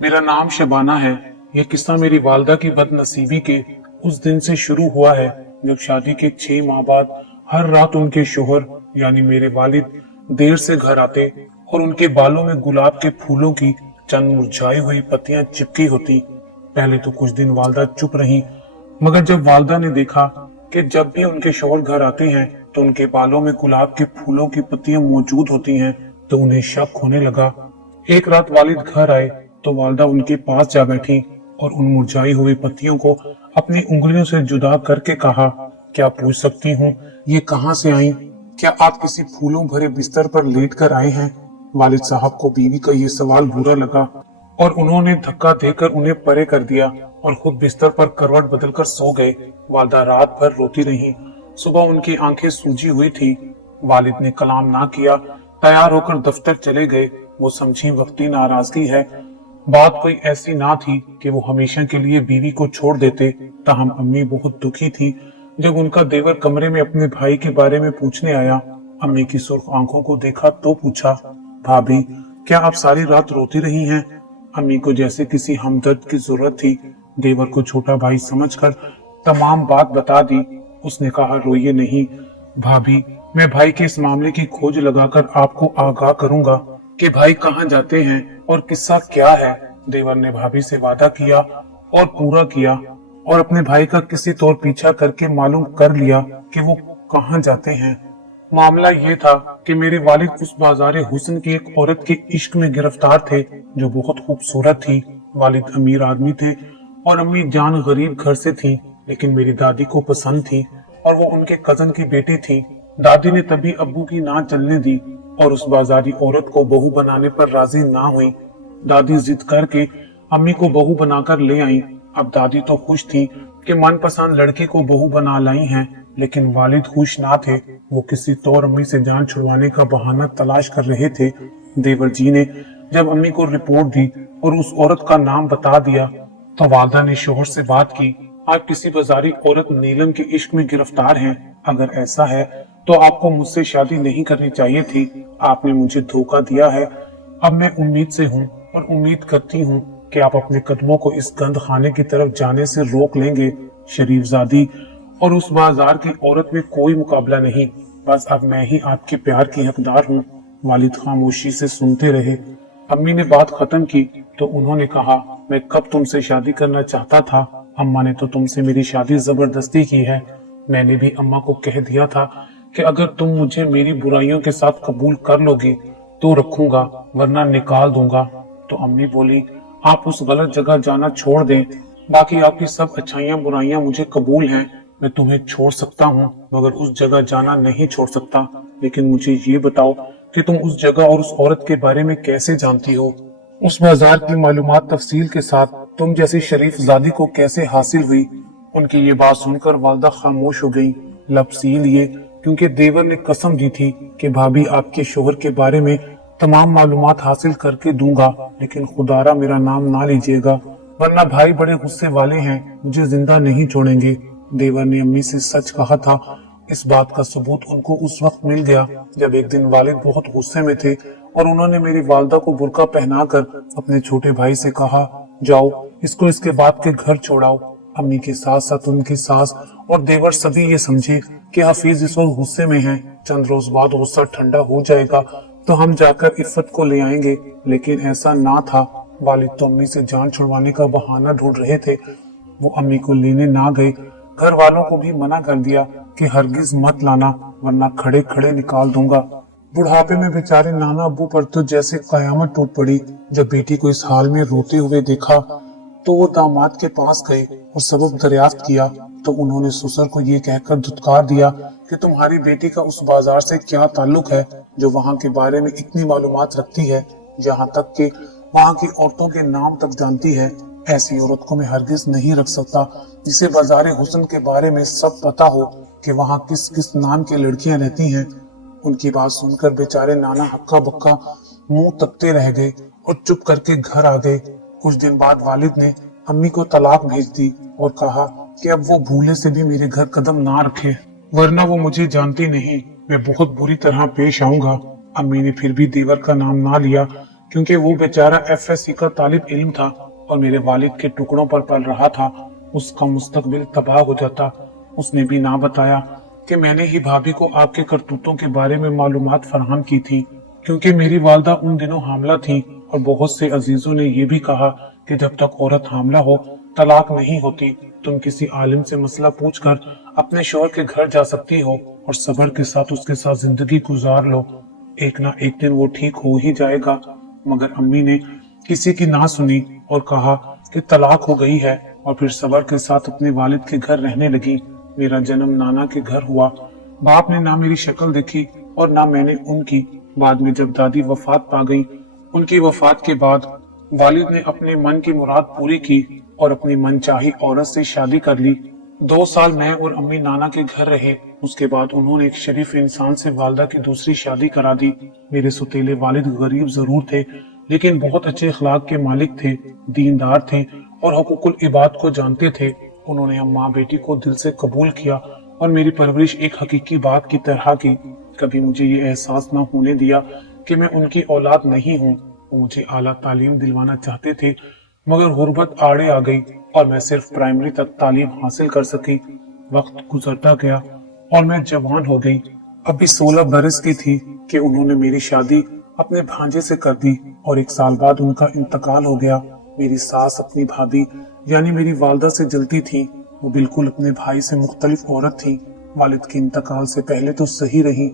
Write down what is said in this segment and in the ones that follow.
मेरा नाम शबाना है। यह किस्सा मेरी वालदा की बदनसीबी के उस दिन से शुरू हुआ है जब शादी के 6 माह बाद हर रात उनके शोहर यानी मेरे वालिद देर से घर आते और उनके बालों में गुलाब के फूलों की चंद मुरझाई हुई पत्तियां चिपकी होती। पहले तो कुछ दिन वालदा चुप रही, मगर जब वालदा ने देखा कि जब भी उनके शोहर घर आते हैं तो उनके बालों में गुलाब के फूलों की पत्तियां मौजूद होती हैं, तो उन्हें शक होने लगा। एक रात वालिद घर आए तो वालदा उनके पास जा बैठी और उन मुरझाई हुई पत्तियों को अपनी उंगलियों से जुदा करके कहा, क्या पूछ सकती हूँ ये कहाँ से आई? क्या आप किसी फूलों भरे बिस्तर पर लेट कर आए हैं? वालिद साहब को बीवी का ये सवाल बुरा लगा और उन्होंने धक्का देकर उन्हें परे कर दिया और खुद बिस्तर पर करवट बदलकर सो गए। वालदा रात भर रोती रही। सुबह उनकी आंखें सूजी हुई थी। वालिद ने कलाम ना किया, तैयार होकर दफ्तर चले गए। वो समझी वक्ती नाराजगी है, बात कोई ऐसी ना थी कि वो हमेशा के लिए बीवी को छोड़ देते। ताहम अम्मी बहुत दुखी थी। जब उनका देवर कमरे में अपने भाई के बारे में पूछने आया, अम्मी की सुर्ख आंखों को देखा तो पूछा, भाभी क्या आप सारी रात रोती रही हैं? अम्मी को जैसे किसी हमदर्द की जरूरत थी। देवर को छोटा भाई समझकर तमाम बात बता दी। उसने कहा, रोइए नहीं भाभी, मैं भाई के इस मामले की खोज लगाकर आपको आगाह करूंगा कि भाई कहाँ जाते हैं और किस्सा क्या है। देवर ने भाभी से वादा किया और पूरा किया और अपने भाई का किसी तौर पीछा करके मालूम कर लिया कि वो कहाँ जाते हैं। मामला ये था कि मेरे वालिद उस बाजारे हुस्न की एक औरत के इश्क में गिरफ्तार थे जो बहुत खूबसूरत थी। वालिद अमीर आदमी थे और अम्मी जान गरीब घर से थी, लेकिन मेरी दादी को पसंद थी और वो उनके कजन की बेटी थी। दादी ने तभी अब्बू की ना चलने दी और उस बाजारी औरत को बहू बनाने पर राजी ना हुई। दादी जिद करके अम्मी को बहू बनाकर ले आई। अब दादी तो खुश थी कि मनपसंद लड़के को बहू बना लाई हैं, लेकिन वालिद खुश ना थे। वो किसी तौर अम्मी से जान छुड़वाने का बहाना तलाश कर रहे थे। देवर जी ने जब अम्मी को रिपोर्ट दी और उस औरत का नाम बता दिया तो वालदा ने शोहर से बात की, आप किसी बाजारी औरत नीलम के इश्क में गिरफ्तार हैं। अगर ऐसा है तो आपको मुझसे शादी नहीं करनी चाहिए थी। आपने मुझे धोखा दिया है। अब मैं उम्मीद से हूँ और उम्मीद करती हूँ कि आप अपने कदमों को इस गंद खाने की तरफ जाने से रोक लेंगे। शरीफजादी और उस बाजार की औरत में कोई मुकाबला नहीं। बस अब मैं ही आपके प्यार की हकदार हूँ। वालिद खामोशी से सुनते रहे। अम्मी ने बात खत्म की तो उन्होंने कहा, मैं कब तुमसे शादी करना चाहता था। अम्मा ने तो तुमसे मेरी शादी जबरदस्ती की है। मैंने भी अम्मा को कह दिया था कि अगर तुम मुझे मेरी बुराइयों के साथ कबूल कर लोगी तो रखूंगा, वरना निकाल दूंगा। तो अम्मी बोली, आप उस गलत जगह जाना छोड़ दें। बाकी आपकी सब अच्छाइयां बुराइयां मुझे कबूल हैं। मैं तुम्हें छोड़ सकता हूँ मगर उस जगह जाना नहीं छोड़ सकता। लेकिन मुझे ये बताओ कि तुम उस जगह और उस औरत के बारे में कैसे जानती हो? उस बाजार की मालूमात तफसील के साथ तुम जैसी शरीफजादी को कैसे हासिल हुई? उनकी ये बात सुनकर वालदा खामोश हो गई। लफसील ये क्योंकि देवर ने कसम दी थी कि भाभी आपके शोहर के बारे में तमाम मालूमात हासिल करके दूंगा, लेकिन खुदारा मेरा नाम ना लीजिएगा वरना भाई बड़े गुस्से वाले हैं, मुझे जिंदा नहीं छोड़ेंगे। देवर ने अम्मी से सच कहा था। इस बात का सबूत उनको उस वक्त मिल गया जब एक दिन वालिद बहुत गुस्से में थे और उन्होंने मेरी वालदा को बुर्का पहनाकर अपने छोटे भाई से कहा, जाओ इसको इसके बाप के घर छोड़ाओ। अम्मी के साथ साथ उनकी सास और देवर सभी ये समझे कि हफीज इस वक्त गुस्से में है, चंद रोज बाद गुस्सा ठंडा हो जाएगा तो हम जाकर इफ्फत को ले आएंगे। लेकिन ऐसा ना था। वालिद तो अम्मी से जान छुड़वाने का बहाना ढूंढ रहे थे। वो अम्मी को लेने ना गए। घर वालों को भी मना कर दिया कि हरगिज मत लाना वरना खड़े खड़े निकाल दूंगा। बुढ़ापे में बेचारे नाना अब्बू पर तो जैसे कयामत टूट पड़ी। जब बेटी को इस हाल में रोते हुए देखा तो वो दामाद के पास गए और सबब दरियाफ्त किया तो उन्होंने ससुर को ये कहकर धुतकार दिया कि तुम्हारी बेटी का उस बाजार से क्या ताल्लुक है जो वहाँ के बारे में इतनी मालूमात रखती है, यहाँ तक कि वहाँ की औरतों के नाम तक जानती है। ऐसी औरत को मैं हरगिज नहीं रख सकता जिसे बाजारे हुस्न के बारे में सब पता हो कि वहाँ किस किस नाम की लड़कियां रहती हैं। उनकी बात सुनकर बेचारे नाना हक्का बक्का मुंह तकते रह गए और चुप करके घर आ गए। कुछ दिन बाद वालिद ने अम्मी को तलाक भेज दी और कहा कि अब वो भूले से भी मेरे घर कदम ना रखे वरना वो मुझे जानती नहीं, मैं बहुत बुरी तरह पेश आऊंगा। अम्मी ने फिर भी देवर का नाम ना लिया क्योंकि वो बेचारा एफएससी का तालिब इल्म था और मेरे वालिद के टुकड़ों पर पल रहा था। उसका मुस्तकबिल तबाह हो जाता। उसने भी ना बताया कि मैंने ही भाभी को आपके करतूतों के बारे में मालूमात फराहम की थी, क्योंकि मेरी वालदा उन दिनों हामला थी और बहुत से अजीजों ने ये भी कहा कि जब तक औरत हामला हो तलाक नहीं होती। तुम किसी आलिम से मसला पूछकर अपने शौहर के घर जा सकती हो और सब्र के साथ उसके साथ जिंदगी गुजार लो। एक ना एक दिन वो ठीक हो ही जाएगा। मगर अम्मी ने किसी की ना सुनी और कहा कि तलाक हो गई है और फिर सब्र के साथ अपने वालिद के घर रहने लगी। मेरा जन्म नाना के घर हुआ। बाप ने ना मेरी शक्ल देखी और ना मैंने उनकी। बाद में जब दादी वफात पा गई, उनकी वफात के बाद वालिद ने अपने मन की मुराद पूरी की और अपनी मनचाही औरत से शादी कर ली। 2 साल मैं और अम्मी नाना के घर रहे। उसके बाद उन्होंने एक शरीफ इंसान से वालदा की दूसरी शादी करा दी। मेरे सुतीले वालिद गरीब जरूर थे, लेकिन बहुत अच्छे अखलाक के मालिक थे, दीनदार थे और हुकूकुल इबाद को जानते थे। उन्होंने हम माँ बेटी को दिल से कबूल किया और मेरी परवरिश एक हकीकी बात की तरह की। कभी मुझे ये एहसास न होने दिया कि मैं उनकी औलाद नहीं हूँ। वो मुझे आला तालीम दिलवाना चाहते थे, मगर गुर्बत आड़े आ गई और मैं सिर्फ प्राइमरी तक तालीम हासिल कर सकी। वक्त गुजरता गया और मैं जवान हो गई। अभी 16 बरस की थी कि उन्होंने मेरी शादी अपने भांजे से कर दी और 1 साल बाद उनका इंतकाल हो गया। मेरी सास अपनी भाभी यानी मेरी वालदा से जलती थी। वो बिल्कुल अपने भाई से मुख्तलिफ औरत थी। वालिद के इंतकाल से पहले तो सही रही,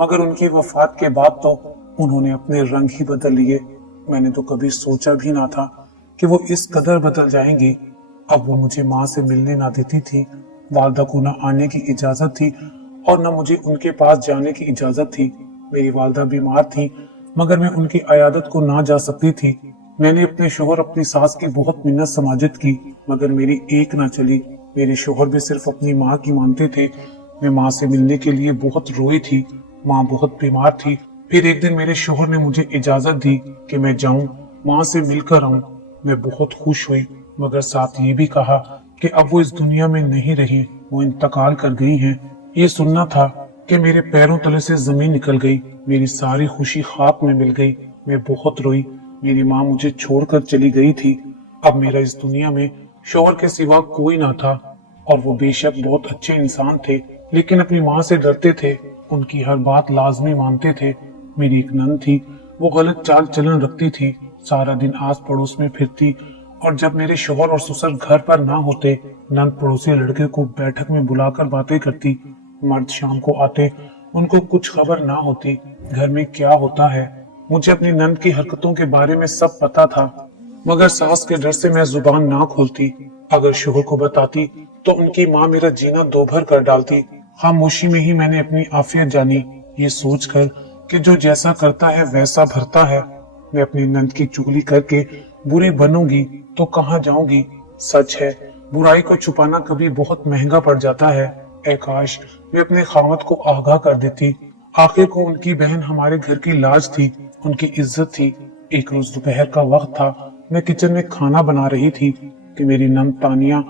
मगर उनकी वफात के बाद तो उन्होंने अपने रंग ही बदल लिए। मैंने तो कभी सोचा भी ना था कि वो इस कदर बदल जाएंगी। अब वो मुझे माँ से मिलने ना देती थी। वालदा को न आने की इजाजत थी और न मुझे उनके पास जाने की इजाजत थी। मेरी वालदा बीमार थी, मगर मैं उनकी अयादत को ना जा सकती थी। मैंने अपने शोहर अपनी सास की बहुत मिन्नत समाजत की, मगर मेरी एक ना चली। मेरे शोहर भी सिर्फ अपनी माँ की मानते थे। मैं माँ से मिलने के लिए बहुत रोई थी। माँ बहुत बीमार थी। फिर एक दिन मेरे शोहर ने मुझे इजाजत दी कि मैं जाऊं, माँ से मिलकर आऊं। मैं बहुत खुश हुई, मगर साथ ये भी कहा कि अब वो इस दुनिया में नहीं रही, वो इंतकाल कर गई हैं। ये सुनना था कि मेरे पैरों तले से जमीन निकल गई। मेरी सारी खुशी खाक में मिल गई। मैं बहुत रोई। मेरी माँ मुझे छोड़कर चली गई थी। अब मेरा इस दुनिया में शौहर के सिवा कोई ना था और वो बेशक बहुत अच्छे इंसान थे, लेकिन अपनी माँ से डरते थे। उनकी हर बात लाजमी मानते थे। मेरी एक नंद थी, वो गलत चाल चलन रखती थी। सारा दिन आस पड़ोस में फिरती और जब मेरे शौहर और ससुर घर पर ना होते, नंद पड़ोसी लड़के को बैठक में बुलाकर बातें करती। मर्द शाम को आते, उनको कुछ खबर ना होती घर में क्या होता है। मुझे अपनी नंद की हरकतों के बारे में सब पता था, मगर सास के डर से मैं जुबान ना खोलती। अगर शोहर को बताती तो उनकी माँ मेरा जीना दोभर कर डालती। खामोशी में ही मैंने अपनी आफियत जानी, ये सोचकर कि जो जैसा करता है वैसा भरता है। मैं अपनी नंद की चुगली करके बुरी बनूंगी तो कहाँ जाऊंगी। सच है, बुराई को छुपाना कभी बहुत महंगा पड़ जाता है। ऐ काश मैं अपने खामद को आगाह कर देती। आखिर को उनकी बहन हमारे घर की लाज थी, उनकी इज्जत थी। एक रोज दोपहर का वक्त था, मैं किचन में खाना बना रही थी कि मेरी नंद तानिया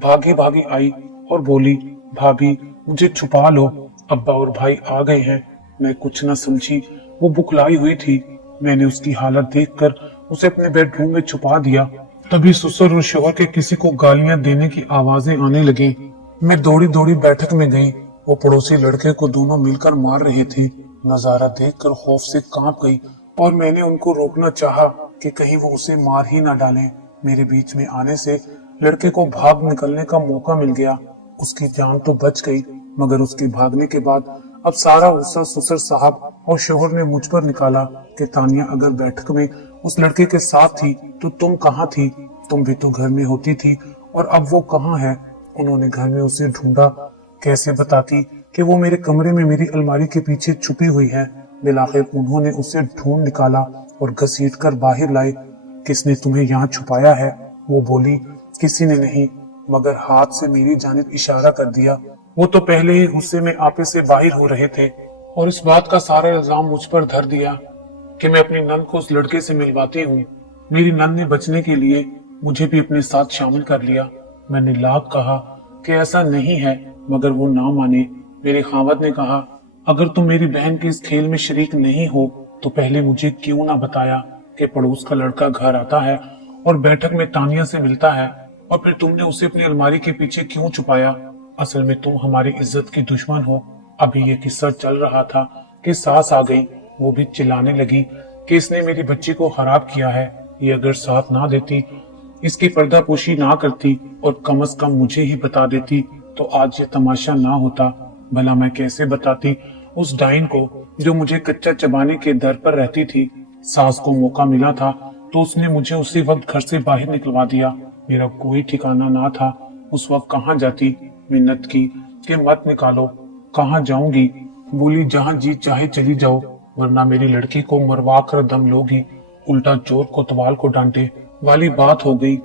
भागी भागी आई और बोली, भाभी मुझे छुपा लो, अब्बा और भाई आ गए हैं। मैं कुछ न समझी, वो बुखलाई हुई थी। मैंने उसकी हालत देखकर उसे अपने बेडरूम में छुपा दिया। तभी ससुर और शौहर के किसी को गालियां देने की आवाजें आने लगी। मैं दौड़ी दौड़ी बैठक में गई। वो पड़ोसी लड़के को दोनों मिलकर मार रहे थे। नजारा देखकर खौफ से कांप गई और मैंने उनको रोकना चाहा कि कहीं वो उसे मार ही ना डालें। मेरे बीच में आने से लड़के को भाग निकलने का मौका मिल गया। उसकी जान तो बच गई, मगर उसके भागने के बाद अब सारा गुस्सा ससुर साहब और शोहर ने मुझ पर निकाला कि तानिया अगर बैठक में उस लड़के के साथ थी तो तुम कहाँ थी? तुम भी तो घर में होती थी और अब वो कहाँ है? उन्होंने घर में उसे ढूंढा। कैसे बताती कि वो मेरे कमरे में मेरी अलमारी के पीछे छुपी हुई है। बिलाखिर उन्होंने उसे ढूंढ निकाला और घसीट कर बाहर लाए। किसने तुम्हें यहाँ छुपाया है? वो बोली, किसी ने नहीं, मगर हाथ से मेरी जानिब इशारा कर दिया। वो तो पहले ही गुस्से में आपे से बाहर हो रहे थे और इस बात का सारा इल्जाम मुझ पर धर दिया कि मैं अपनी नंद को उस लड़के से मिलवाती हूँ। मेरी नंद ने बचने के लिए मुझे भी अपने साथ शामिल कर लिया। मैंने लाख कहा कि ऐसा नहीं है, मगर वो ना माने। मेरे खावत ने कहा, अगर तुम मेरी बहन के इस खेल में शरीक नहीं हो तो पहले मुझे क्यों ना बताया कि पड़ोस का लड़का घर आता है और बैठक में तानिया से मिलता है और फिर तुमने उसे अपनी अलमारी के पीछे क्यों छुपाया? असल में तुम हमारी इज्जत की दुश्मन हो। अभी ये किस्सा चल रहा था कि सास आ गई। वो भी चिल्लाने लगी कि इसने मेरी बच्ची को खराब किया है। ये अगर साथ ना देती, इसकी पर्दापोशी ना करती और कम से कम मुझे ही बता देती तो आज ये तमाशा ना होता। भला मैं कैसे बताती उस डाइन को जो मुझे कच्चा चबाने के दर पर रहती थी। सास को मौका मिला था तो उसने मुझे उसी वक्त घर से बाहर निकलवा दिया। मेरा कोई ठिकाना ना था। उस वक्त कहाँ जाती? मिन्नत की कि मत निकालो। कहाँ जाऊंगी? बोली जहाँ जी चाहे चली जाओ, वरना मेरी लड़की को मरवा कर दम लोगी। उल्टा चोर कोतवाल को डांटे वाली बात हो गई।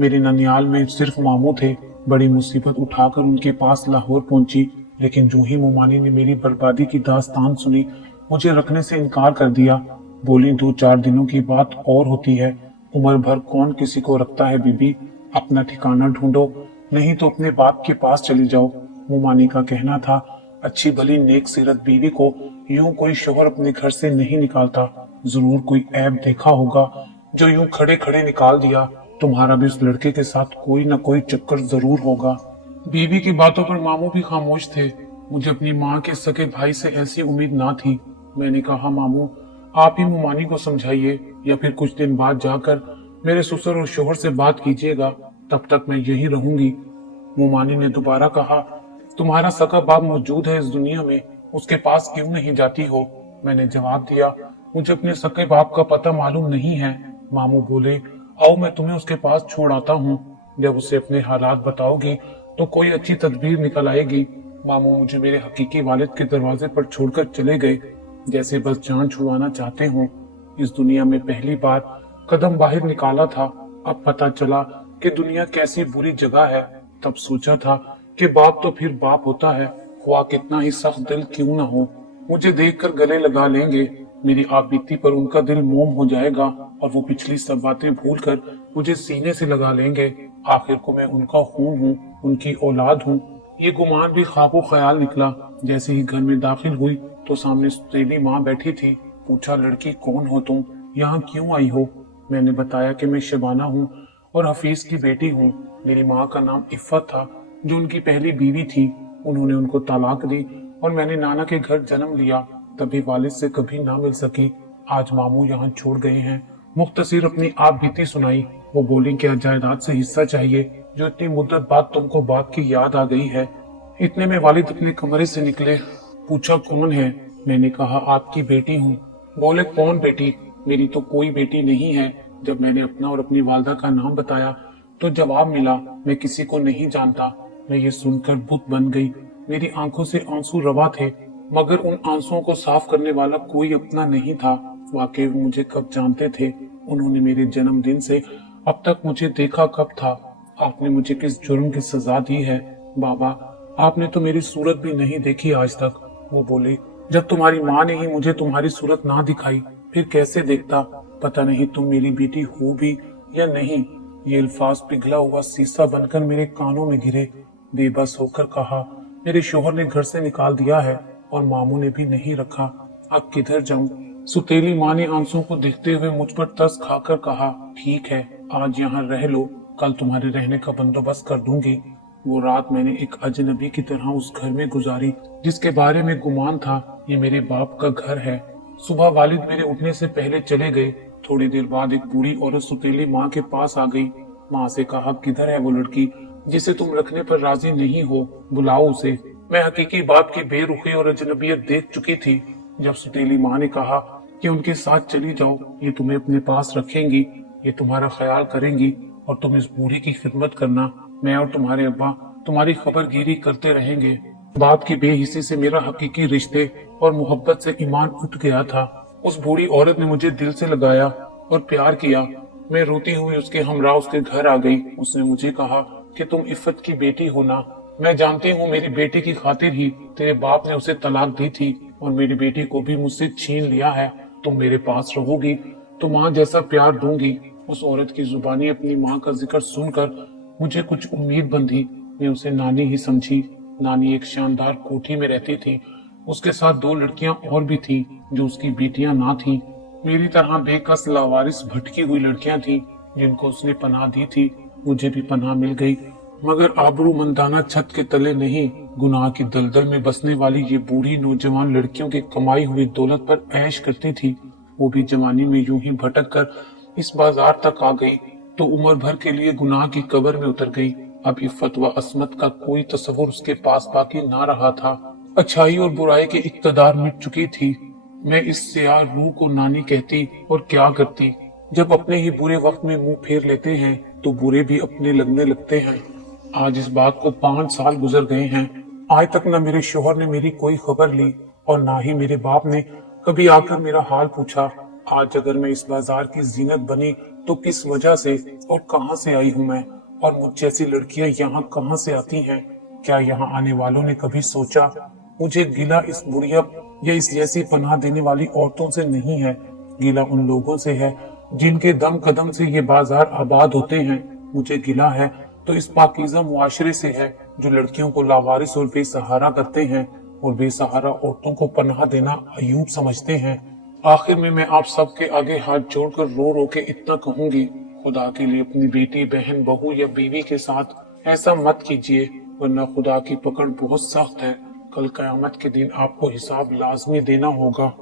मेरे ननियाल में सिर्फ मामू थे। बड़ी मुसीबत उठाकर उनके पास लाहौर पहुंची, लेकिन जो ही मोमानी ने मेरी बर्बादी की दास्तान सुनी, मुझे रखने से इनकार कर दिया। बोली 2-4 दिनों की बात और होती है, उम्र भर कौन किसी को रखता है बीबी। अपना ठिकाना ढूंढो, नहीं तो अपने बाप के पास चली जाओ। मोमानी का कहना था अच्छी भली नेक सीरत बीवी को यूं कोई शोहर अपने घर से नहीं निकालता। जरूर कोई ऐब देखा होगा जो यूं खड़े खड़े निकाल दिया। तुम्हारा भी उस लड़के के साथ कोई न कोई चक्कर जरूर होगा। बीवी की बातों पर मामू भी खामोश थे। मुझे अपनी माँ के सगे भाई से ऐसी उम्मीद ना थी। मैंने कहा मामू आप ही मोमानी को समझाइए या फिर कुछ दिन बाद जाकर मेरे ससुर और शोहर से बात कीजिएगा, तब तक मैं यही रहूंगी। मोमानी ने दोबारा कहा तुम्हारा सगा बाप मौजूद है इस दुनिया में, उसके पास क्यों नहीं जाती हो? मैंने जवाब दिया मुझे अपने सगे बाप का पता मालूम नहीं है। मामू बोले आओ मैं तुम्हें उसके पास छोड़ आता हूँ। जब उसे अपने हालात बताओगी तो कोई अच्छी तदबीर निकल आएगी। मामू मुझे मेरे हकीकी वालिद के दरवाजे पर छोड़कर चले गए, जैसे बस जान छुड़वाना चाहते हों। इस दुनिया में पहली बार कदम बाहर निकाला था। अब पता चला कि दुनिया कैसी बुरी जगह है। तब सोचा था कि बाप तो फिर बाप होता है, ख्वाह कितना ही सख्त दिल क्यों न हो। मुझे देखकर गले लगा लेंगे, मेरी आपबीती पर उनका दिल मोम हो जाएगा और वो पिछली सब बातें भूलकर मुझे सीने से लगा लेंगे। आखिर को मैं उनका खून हूँ, उनकी औलाद हूँ। ये गुमान भी ख्वाबो ख्याल निकला। जैसे ही घर में दाखिल हुई तो सामने सुतेली माँ बैठी थी। पूछा लड़की कौन हो तुम, यहाँ क्यों आई हो? मैंने बताया कि मैं शबाना हूँ और हफीज की बेटी हूँ। मेरी माँ का नाम इफ़्फ़त था, जो उनकी पहली बीवी थी। उन्होंने उनको तलाक दी और मैंने नाना के घर जन्म लिया। तभी वालिद से कभी ना मिल सकी। आज मामू यहाँ छोड़ गए हैं। मुख्तसिर अपनी आप बीती सुनाई। वो बोली क्या जायदाद से हिस्सा चाहिए जो इतनी मुद्दत बाद तुमको बाप की याद आ गई है। इतने में वालिद अपने कमरे से निकले। पूछा कौन है? मैंने कहा आपकी बेटी हूँ। बोले कौन बेटी? मेरी तो कोई बेटी नहीं है। जब मैंने अपना और अपनी वालदा का नाम बताया तो जवाब मिला मैं किसी को नहीं जानता। मैं ये सुनकर बुत बन गई। मेरी आंखों से आंसू रवा थे, मगर उन आंसुओं को साफ करने वाला कोई अपना नहीं था। वाकई वो मुझे कब जानते थे? उन्होंने मेरे जन्मदिन से अब तक मुझे देखा कब था? आपने मुझे किस जुर्म की सजा दी है? बाबा आपने तो मेरी सूरत भी नहीं देखी आज तक। वो बोले जब तुम्हारी माँ ने ही मुझे तुम्हारी सूरत ना दिखाई फिर कैसे देखता? पता नहीं तुम मेरी बेटी हो भी या नहीं। ये अल्फाज पिघला हुआ शीशा बनकर मेरे कानों में गिरे। बेबस होकर कहा मेरे शोहर ने घर से निकाल दिया है और मामू ने भी नहीं रखा। अब किधर जाऊं? सुतेली माँ ने आंसुओं को देखते हुए मुझ पर तरस खाकर कहा ठीक है आज यहाँ रह लो, कल तुम्हारे रहने का बंदोबस्त कर दूंगी। वो रात मैंने एक अजनबी की तरह उस घर में गुजारी जिसके बारे में गुमान था ये मेरे बाप का घर है। सुबह वालिद मेरे उठने से पहले चले गए। थोड़ी देर बाद एक बूढ़ी औरत सुतेली माँ के पास आ गई। माँ से कहा किधर है वो लड़की जिसे तुम रखने पर राजी नहीं हो? बुलाओ उसे। मैं हकीकी बाप की बेरुखी और अजनबियत देख चुकी थी। जब सुतेली माँ ने कहा कि उनके साथ चली जाओ, ये तुम्हें अपने पास रखेंगी, ये तुम्हारा ख्याल करेंगी और तुम इस बूढ़ी की खिदमत करना। मैं और तुम्हारे अब्बा तुम्हारी खबरगिरी करते रहेंगे। बाप की बेहिसी से मेरा हकीकी रिश्ते और मोहब्बत से ईमान उठ गया था। उस बूढ़ी औरत ने मुझे दिल से लगाया और प्यार किया। मैं रोती हुई उसके हमरा उसके घर आ गई। उसने मुझे कहा कि तुम इफ़्फ़त की बेटी हो ना? मैं जानती हूँ मेरी बेटी की खातिर ही तेरे बाप ने उसे तलाक दी थी और मेरी बेटी को भी मुझसे छीन लिया है। तुम मेरे पास रहोगी तो माँ जैसा प्यार दूंगी। उस औरत की जुबानी अपनी माँ का जिक्र सुनकर मुझे कुछ उम्मीद बंधी। मैं उसे नानी ही समझी। नानी एक शानदार कोठी में रहती थी। उसके साथ 2 लड़कियां और भी थी जो उसकी बेटियां ना थी। मेरी तरह बेकस लावारिस भटकी हुई लड़कियां थीं जिनको उसने पनाह दी थी। मुझे भी पनाह मिल गई, मगर आबरूमंदाना छत के तले नहीं, गुनाह की दलदल में बसने वाली ये बूढ़ी नौजवान लड़कियों की कमाई हुई दौलत पर ऐश करती थी। वो भी जवानी में यूं ही भटक कर इस बाजार तक आ गई तो उम्र भर के लिए गुनाह की कब्र में उतर गई। अब इफ्फत व अस्मत का कोई तस्वुर उसके पास बाकी ना रहा था। अच्छाई और बुराई की इक्तदार मिट चुकी थी। मैं इस सियाह रूह को नानी कहती और क्या करती। जब अपने ही बुरे वक्त में मुंह फेर लेते हैं तो बुरे भी अपने लगने लगते हैं। आज इस बात को 5 साल गुजर गए हैं। आज तक न मेरे शोहर ने मेरी कोई खबर ली और ना ही मेरे बाप ने कभी आकर मेरा हाल पूछा। आज अगर मैं इस बाजार की जीनत बनी तो किस वजह से और कहां से आई हूं मैं, और मुझ जैसी लड़कियां यहाँ कहां से आती हैं। क्या यहाँ आने वालों ने कभी सोचा। मुझे गिला इस बुढ़िया या इस जैसी पनाह देने वाली औरतों से नहीं है, गिला उन लोगों से है जिनके दम कदम से ये बाजार आबाद होते हैं। मुझे गिला है तो इस पाकीज़ा मुआशरे से है जो लड़कियों को लावारिस और बेसहारा करते हैं और बेसहारा औरतों को पनाह देना अयूब समझते हैं। आखिर में मैं आप सबके आगे हाथ जोड़कर रो रो के इतना कहूंगी, खुदा के लिए अपनी बेटी, बहन, बहू या बीवी के साथ ऐसा मत कीजिए, वरना खुदा की पकड़ बहुत सख्त है। कल कयामत के दिन आपको हिसाब लाजमी देना होगा।